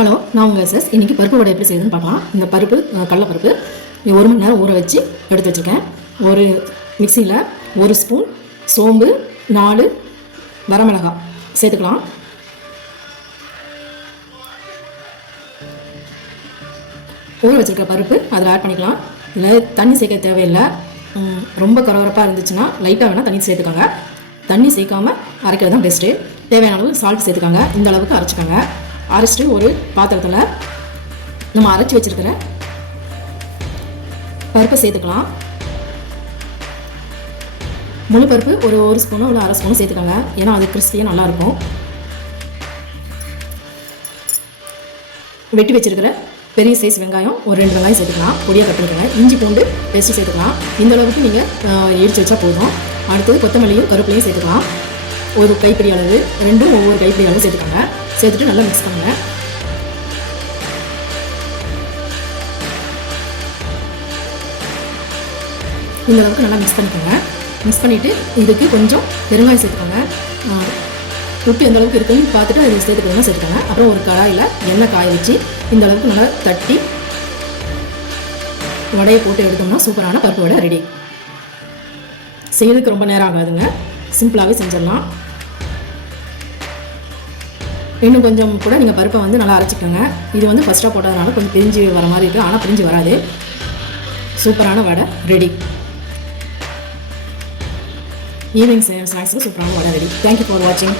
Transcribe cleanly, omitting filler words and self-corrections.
Hello, நான் உங்கள் SS. இன்றைக்கி பருப்பு வடை எப்படி செய்யுதுன்னு பார்க்கலாம். இந்த பருப்பு கடலைப்பருப்பு 1 மணி நேரம் ஊற வச்சு எடுத்து வச்சுருக்கேன். ஒரு மிக்சியில் 1 ஸ்பூன் சோம்பு, 4 வரமிளகாய் சேர்த்துக்கலாம். ஊற வச்சுருக்க பருப்பு அதில் ஆட் பண்ணிக்கலாம். இதில் தண்ணி சேர்க்க தேவையில்லை. ரொம்ப குறவரப்பாக இருந்துச்சுன்னா லைட்டாக வேணால் தண்ணி சேர்த்துக்கோங்க. தண்ணி சேர்க்காமல் அரைக்கிறது தான் பெஸ்ட்டு. தேவையான அளவு சால்ட் சேர்த்துக்கோங்க. இந்த அளவுக்கு அரைச்சிக்கோங்க. அரைச்சிட்டு ஒரு பாத்திரத்தில் நம்ம அரைச்சி வச்சுருக்கிற பருப்பை சேர்த்துக்கலாம். முழு பருப்பு ஒரு ஸ்பூனோ இல்லை 1/2 ஸ்பூனும் சேர்த்துக்கோங்க. ஏன்னா அது கிறிஸ்பியாக நல்லாயிருக்கும். வெட்டி வச்சுருக்கிற பெரிய சைஸ் வெங்காயம் ஒரு 2 வெங்காயம் சேர்த்துக்கலாம். பொடியாக கட் பண்ணிக்கோங்க. இஞ்சி பூண்டு பேஸ்ட்டு சேர்த்துக்கலாம். இந்த அளவுக்கு நீங்கள் இடித்து வச்சா போதும். அடுத்தது கொத்தமல்லியும் கருவேப்பிலையும் சேர்த்துக்கலாம். ஒரு கைப்பிடி அளவு, ரெண்டும் ஒவ்வொரு கைப்பிடி அளவு சேர்த்துக்கோங்க. சேர்த்துட்டு நல்லா மிக்ஸ் பண்ணுங்கள். இந்த அளவுக்கு நல்லா மிக்ஸ் பண்ணிக்கோங்க. மிக்ஸ் பண்ணிவிட்டு இதுக்கு கொஞ்சம் பெருங்காயம் சேர்த்துக்கோங்க. உப்பு எந்த அளவுக்கு இருக்குன்னு பார்த்துட்டு அதில் சேர்த்துக்கோங்க. அப்புறம் ஒரு கடாயில் எண்ணெய் காய வச்சு இந்த அளவுக்கு நல்லா தட்டி வடையை போட்டு எடுத்தோம்னா சூப்பரான பருப்பு வடை ரெடி. செய்யறதுக்கு ரொம்ப நேரம் ஆகாதுங்க. சிம்பிளாகவே செஞ்சிடலாம். இன்னும் கொஞ்சம் கூட நீங்கள் பருப்பை நல்லா அரைச்சிக்கோங்க. இது ஃபஸ்ட்டாக போட்டதுனால கொஞ்சம் பிரிஞ்சு வர மாதிரி இருக்குது. ஆனால் பிரிஞ்சு வராது. சூப்பரான வடை ரெடி. ஈவினிங் ஸ்நாக்ஸுக்கு சூப்பரான வடை ரெடி. தேங்க்யூ ஃபார் வாட்சிங்.